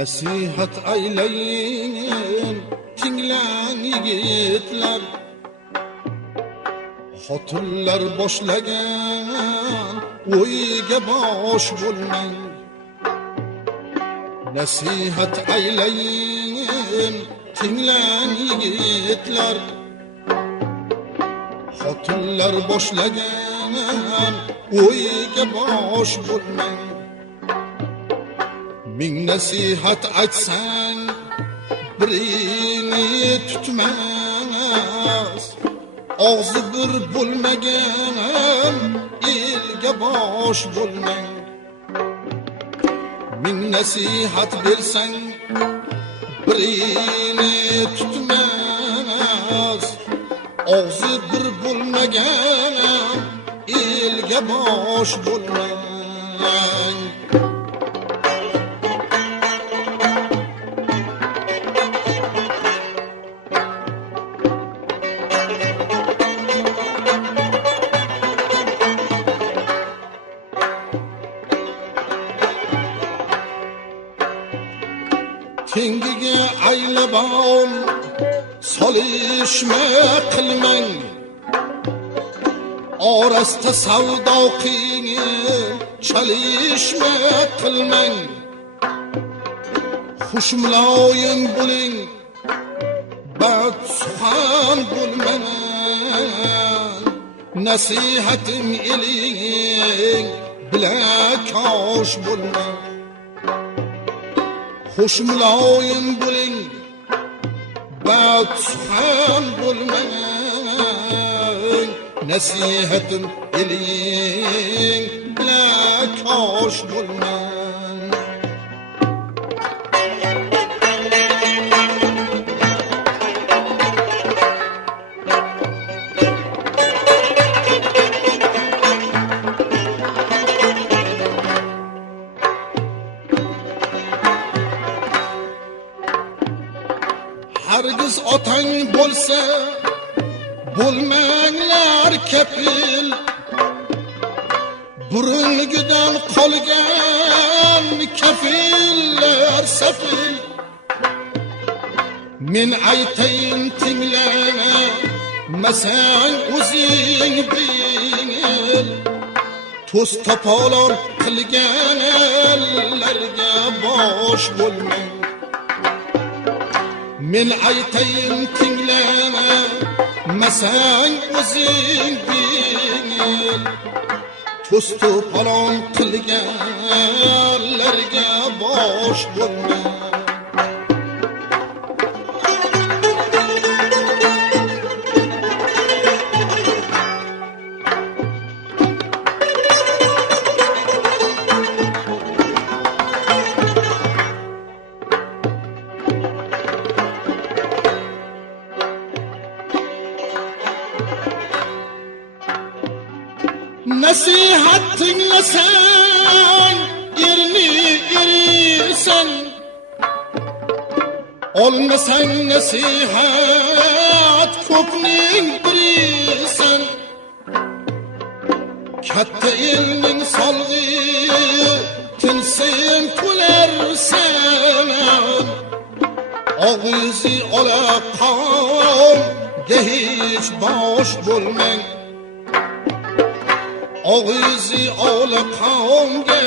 Nasihat aylayin tinglang yigitlar, xotinlar boshlagan o'yga bosh bo'lmang. Nasihat aylayin tinglang yigitlar, xotinlar boshlagan o'yga bosh bo'lmang. Ming nasihat aytsang birini tutmas, og'zi bir bo'lmagan elga bosh bo'lmang. Ming nasihat bersang birini tutmas, og'zi bir bo'lmagan elga bosh bo'lmang. Tengiga aylabon solishma qilmang, orasida savdo qiyin chalishma qilmang. Xushmuloyim bo'ling, bad suxan bo'lmang. Nasihatim eling bilak kosh bo'lmang. Xushmuloyim bo'ling, bad suxan bo'lmang. Nasihatim eling bilak kosh bo'lmang. Hargiz otang bo'lsa bo'lmanglar kafil, burungidan qolgan kafillar safil. Men aytayin tinglamasang o'zing bil, to's topolon qilgan ellarga bosh bo'lmang. Men aytayin tinglamasang o'zing bil, to's topolon qilganlarga bosh bo'lmang. Nasihat tinglasang erni erisan, olmasang nasihat ko'pning birisan. Katta elning solg'i tilsang to'larsan, og'izi ola qonga hech bosh bo'lmang. Og'izi ola qonga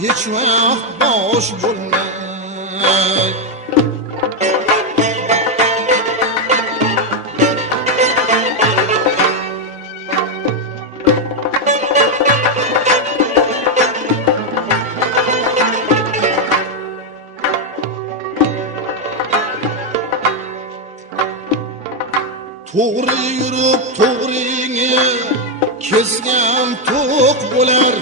hech vaqt bosh bo'lmang. To'g'ri yurib to'g'rini kezgan to'q bo'lar,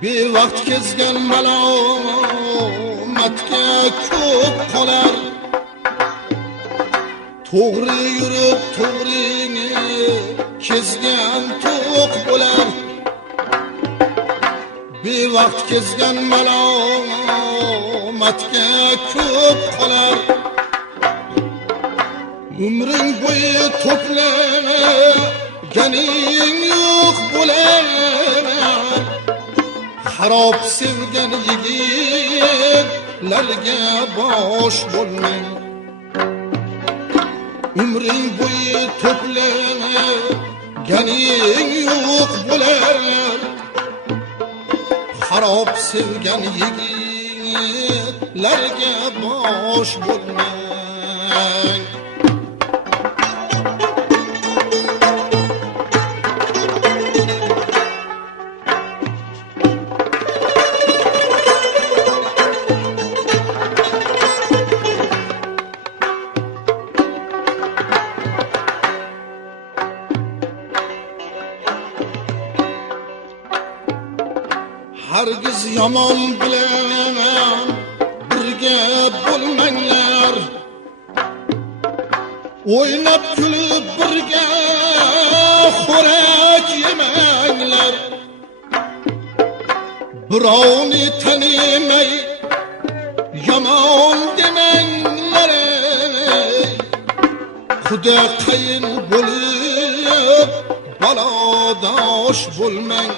bevaqt kezgan malomatga ko'p qolar. To'g'ri yurib to'g'rini kezgan to'q bo'lar, bevaqt kezgan malomatga ko'p qolar. Umring bo'yi to'plaganing yo'q bo'lar, Xarob sevgan yigitlarga bosh bo'lmang. Umring bo'yi to'plaganing yo'q bo'lar. Xarob sevgan yigitlarga bosh bo'lmang. Hargiz yomon bilan birga bo'lmanglar. O'ynab kulib birga xo'rak yemanglar. Birovni tanimay yomon demanglar. Xudo qayin bo'lib balodosh bo'lmang.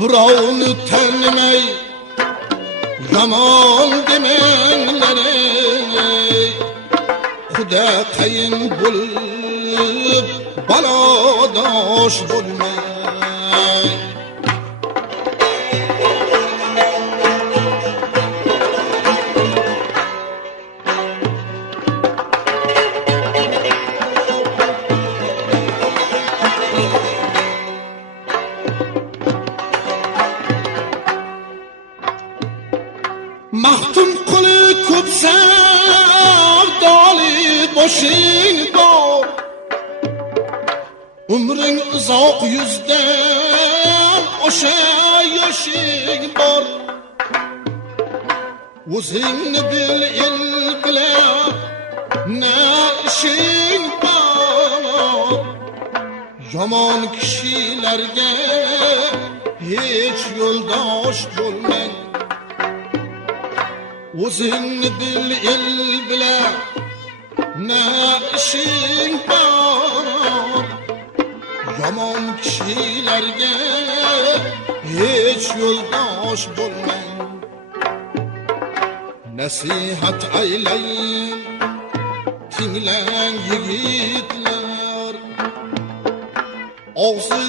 Birovni tanimay yomon demanglar. Xudo qayin bo'lib balodosh bo'lmang. Mahtum quli ko'p savdoli boshing bor. Umring uzoq yuzdan o'sha yoshing bor. O'zingni bil el bilan na ishing bor. Yomon kishilarga hech yo'ldosh bo'lmang. O'zingni bil el bilan na ishing bor. Yomon kishilarga hech yo'ldosh bo'lmang. Nasihat aylayin tinglang yigitlar. Og'zi